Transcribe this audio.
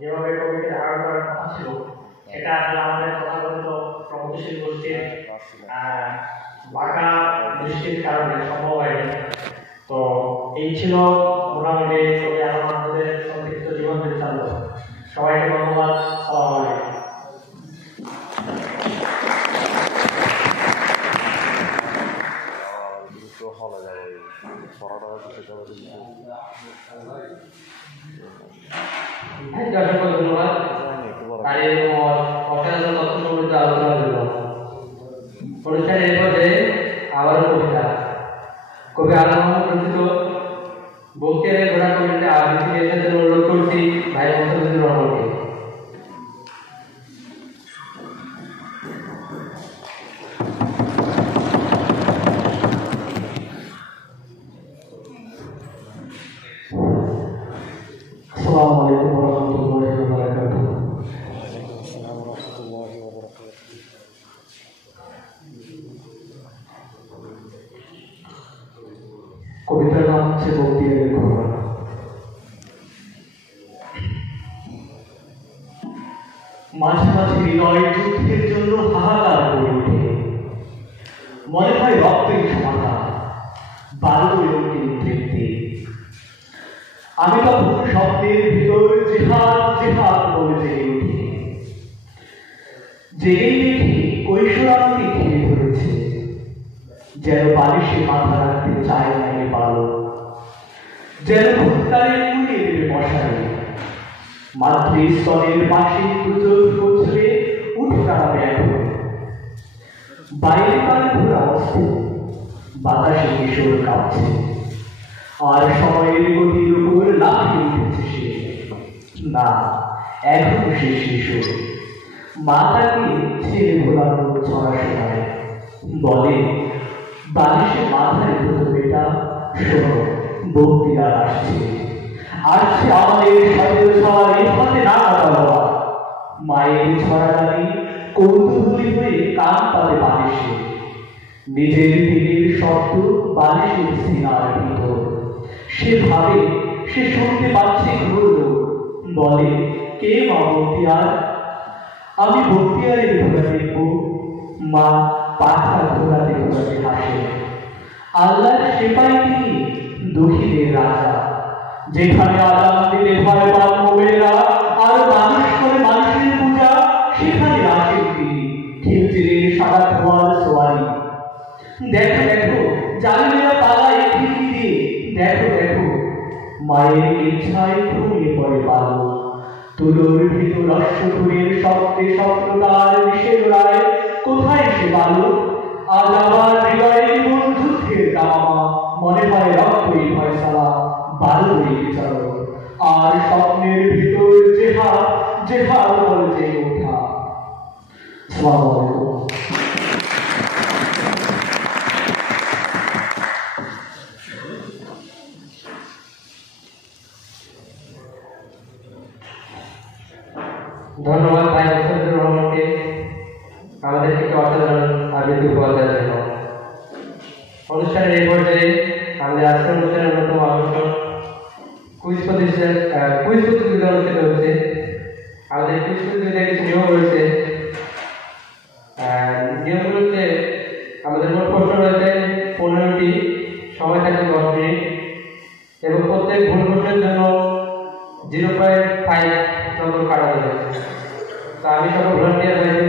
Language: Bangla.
যেভাবে কবিকে ধারণ করার কথা ছিল সেটা আসলে আমাদের তথাকথিত প্রগতিশীল গোষ্ঠীর বাঁকা দৃষ্টির কারণে সম্ভব হয়নি। তো এই ছিল মোটামুটি কবি আমাদের সংক্ষিপ্ত জীবন বৃত্তান্ত। সবাইকে ধন্যবাদ। আসসালামু আলাইকুম। অসংখ্য ধন্যবাদ আর এরকম অসাধারণ তথ্য সমৃদ্ধ আলোচনার জন্য। অনুষ্ঠানের পর্যায়ে আবারও কবিতা কবি আলম রচিত বক্তিয়ারের ঘোড়া কবিতা আবৃত্তি পেশার জন্য অনুরোধ করছি ভাই মোহাম্মদ রহমানকে। আসসালামু আলাইকুম ওয়া রাহমাতুল্লাহি ওয়া বারাকাতুহু। কবিতার নাম হচ্ছে বক্তিয়ারের ঘোড়া। মাঝে মাঝে হৃদয় যুদ্ধের জন্য হাহাকার করে ওঠে, মনে হয় রক্তের সমাধান, বালুর তৃপ্তি। আমি তখন স্বপ্নের ভিতর জেহাদ জেহাদ বলে জেগে উঠি। জেগেই দেখি কৈশোরান্তি ঘিরে ধরেছে, যেন বালিশে মাথা রাখতে চায় না এ বালক, যেন ভুত্তারে উড়িয়ে দেবে মশারে। মাতৃস্তরের পাশে দুচোখ কচলে উঠে দাঁড়াবে এখন। বাইরে কানে ঘোরা অস্থির, বাতাসে কিশোর কাঁপছে, আর সময়ের গতির উপর লাফিয়ে উঠেছে সে। না, এখনো সে শিশু। মা তাকে ছেড়ে ঘোরানো ছড়া শোনায়, বলে বালিশে মাথায় ধরো বেটা, শোনো বক্তিয়ার আসছে, আসছে আমাদের সাথে ছড়া এভাবে না দেওয়া। মায়ের ছড়া গানে কৌতূহলী হয়ে কান পাতে বালিশে, নিজের দিনের শব্দ বালিশের সিনার ভিতর। সে ভাবে সে শুনতে পাচ্ছে ঘুরল, বলে কে মা বক্তিয়ার? আমি বক্তিয়ারের ঘোড়া দেখব। মা পাখা ঘোরাতে ঘোরাতে হাসে। আল্লাহর সেপাই তিনি, দুঃখীদের রাজা। যেখানে আজান দিলে ভয় পান মোমেরা আর মানুষ করে মানুষের পূজা, সেখানে আসেন তিনি খিলচিলের সাদা ধোয়ার সোয়ারি। দেখো দেখো জালিমেরা পালায় খিড়কি দিয়ে, দেখো দেখো মায়ের ইচ্ছায় ঘুমিয়ে পড়ে বালক। তুলোর ভিতর অশ্বধূরের শব্দে স্বপ্নতার মিশেল রায়, কোথায় সে বালক? আজ আবার হৃদয়ে জীবন যুদ্ধের দামা, মনে হয় রক্তই ফয়সালা, বালকই বিচারক। আর স্বপ্নের ভিতর জেহাদ জেহাদ বলে জেগে ওঠা। আসসালামু আলাইকুম। ধন্যবাদ ভাই মোহাম্মদ রহমানকে আমাদেরকে অসাধারণ আবৃত্তি উপহার দেওয়ার জন্য। অনুষ্ঠানের এই পর্যায়ে আমাদের আজকের অনুষ্ঠানের অন্যতম আকর্ষণ কুইজ প্রতিযোগিতা অনুষ্ঠিত হচ্ছে। আমাদের কুইজ প্রতিযোগিতায় কিছু নিয়ম রয়েছে। নিয়মগুলো হচ্ছে আমাদের মোট প্রশ্ন রয়েছে 15টি, সময় থাকবে 10 মিনিট এবং প্রত্যেক ভুল প্রশ্নের জন্য 0.5 নম্বর কাটা যাবে। তো আমি সকল ভলান্টিয়ার ভাইদের